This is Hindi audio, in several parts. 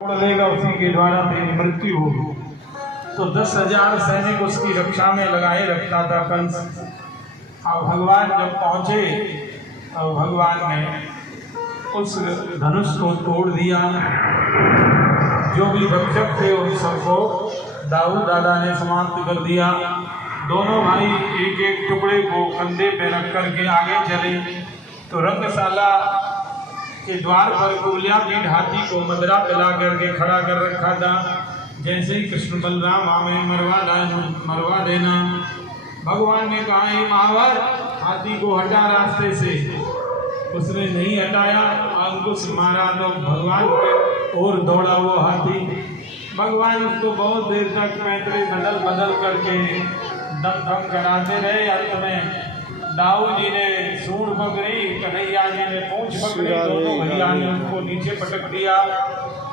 तोड़ लेगा, उसी के द्वारा तेरी मृत्यु होगी। तो 10,000 सैनिक उसकी रक्षा में लगाए रखता था कंस। अब भगवान जब पहुंचे और भगवान ने उस धनुष को तोड़ दिया। जो भी भक्षक थे उन सबको दाऊद दादा ने समाप्त कर दिया। दोनों भाई एक एक टुकड़े को कंधे पे रख करके आगे चले तो रंगशाला के द्वार पर कुबल्यापीठ हाथी को मदरा पिला करके खड़ा कर रखा था। जैसे ही कृष्ण बलराम हमें मरवा देना। भगवान ने कहा हे महावर, हाथी को हटा रास्ते से। उसने नहीं हटाया, अंकुश मारा तो भगवान के ओर दौड़ा वो हाथी। भगवान उसको बहुत देर तक पैतरे बदल करके दम कराते रहे। अंत में दाऊद जी ने सूंड पकड़ी, कन्हैया जी ने पूंछ पकड़ी, दोनों भैया ने उनको नीचे पटक दिया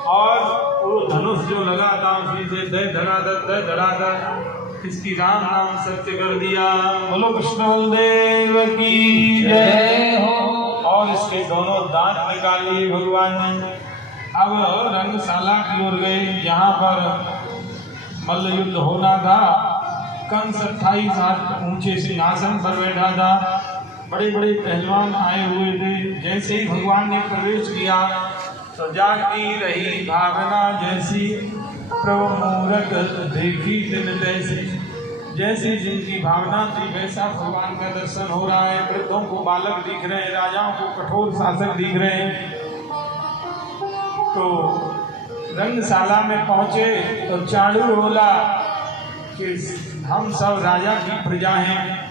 और वो धनुष जो लगा था उसी से दे धड़ाधड़ इसकी राम नाम सत्य कर दिया। बोलो कृष्ण बलदेव की जय हो। और इसके दोनों दांत निकाल लिए भगवान ने। अब रंगशाला की ओर गए जहाँ पर मल्ल युद्ध होना था। कंस 28 हाथ ऊंचे सिंहासन पर बैठा था। बड़े बड़े पहलवान आए हुए थे। जैसे ही भगवान ने प्रवेश किया तो जागती रही भावना जैसी, प्रभु मूरत देखी दिन तैसी। जैसी जिनकी भावना थी वैसा भगवान का दर्शन हो रहा है। वृद्धों को बालक दिख रहे हैं, राजाओं को कठोर शासक दिख रहे हैं। तो रंगशाला में पहुंचे तो चाणूर बोला कि हम सब राजा की प्रजा हैं।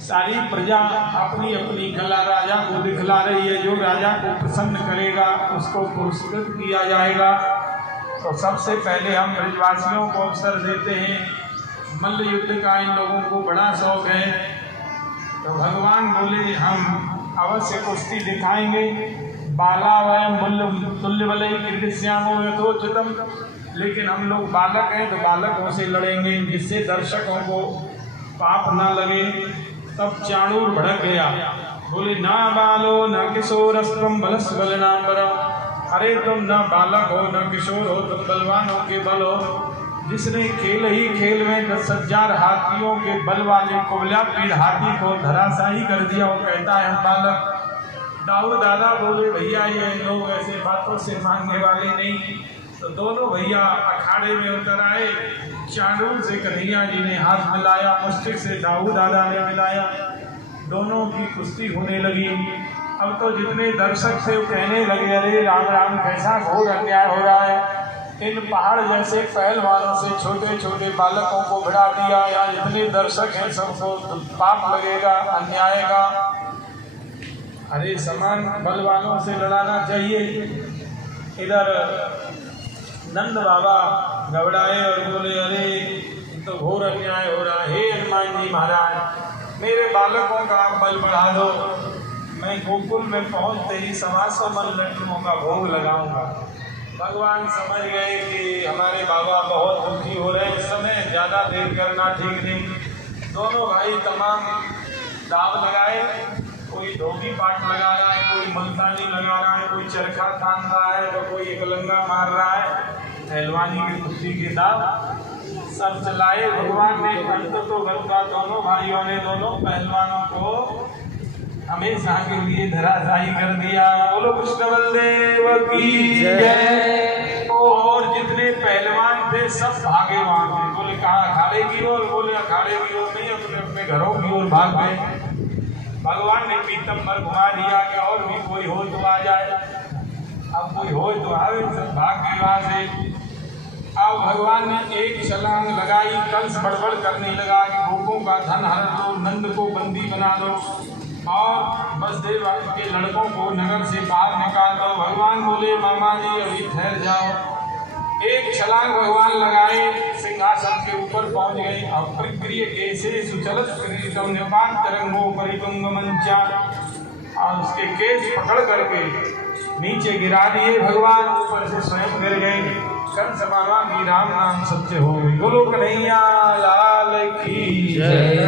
सारी प्रजा अपनी अपनी कला राजा को दिखला रही है। जो राजा को प्रसन्न करेगा उसको पुरस्कृत किया जाएगा। तो सबसे पहले हम ब्रजवासियों को अवसर देते हैं। मल्ल युद्ध का इन लोगों को बड़ा शौक है। तो भगवान बोले हम अवश्य कुश्ती दिखाएंगे। बाला वयम तुल्य बलई कीर्तिश्यामो यथोचितम। लेकिन हम लोग बालक हैं तो बालकों से लड़ेंगे जिससे दर्शकों को पाप ना लगे। तब चाणूर भड़क गया, बोले ना बालो न किशोरस्त्वं बलस्य बलनाम्बरा। अरे तुम न बालक हो न किशोर हो, तुम बलवानों के बल हो। जिसने खेल ही खेल में 10,000 हाथियों के बल वाले कुबल्यापीठ हाथी को धराशायी कर दिया, वो कहता है हम बालक। दाऊद दादा बोले भैया ये लोग ऐसे बातों से मांगने वाले नहीं। तो दोनों भैया अखाड़े में उतर आए। चाणूर से कन्हैया जी ने हाथ मिलाया, मुष्टिक से दाऊद दादा ने मिलाया। दोनों की कुश्ती होने लगी। अब तो जितने दर्शक थे वो कहने लगे अरे राम राम, कैसा घोर अन्याय हो रहा है। इन पहाड़ जैसे पहलवानों से छोटे छोटे बालकों को भिड़ा दिया। या जितने दर्शक हैं सबको पाप लगेगा, अन्याय का। अरे समान बलवानों से लड़ाना चाहिए। इधर नंद बाबा घबराए और बोले अरे तो घोर अन्याय हो रहा है। हे हनुमान जी महाराज, मेरे बालकों का आप बल बढ़ा दो। मैं गोकुल में पहुंचते ही 125 लड्डुओं का भोग लगाऊंगा। भगवान समझ गए कि हमारे बाबा बहुत दुखी हो रहे हैं, इस समय ज़्यादा देर करना ठीक नहीं। दोनों भाई तमाम दाव लगाए। कोई धोबी पाट लगा रहा है, कोई मुल्तानी लगा रहा है, कोई चरखा तान रहा है, तो कोई एकलंगा मार रहा है। पहलवानी की कुश्ती के दाव सब चलाए। भगवान ने अंत तो गंगा दोनों भाइयों ने दोनों पहलवानों को हमेशा के लिए धराशायी कर दिया। बोलो कृष्ण बलदेव की जय। और जितने पहलवान थे सब भागे वहां से। बोले कहा अखाड़े की ओर, बोले अखाड़े की ओर नहीं, अपने अपने घरों की ओर भाग गए। भगवान ने पीतम्बर घुमा दिया कि और भी कोई हो तो आ जाए। अब कोई हो तो आवे, सब भाग गए वहां से। अब भगवान ने एक छलांग लगाई। कंस बड़बड़ करने लगा कि गोपों का धन हर दो, नंद को बंदी बना दो और वसुदेव के लड़कों को नगर से बाहर निकाल दो। भगवान बोले मामा जी अभी ठहर जाओ। एक छलांग भगवान लगाए, सिंहासन के ऊपर पहुंच गए। अप्रिय केसे सुचलत क्रीडम निपात तरंगो परितुंग मंचा। और उसके केस पकड़ करके नीचे गिरा दिए भगवान। ऊपर से स्वयं गिर गए। कंस मामा की राम नाम सत्य हो गई। बोलो कन्हैया लाल की जय।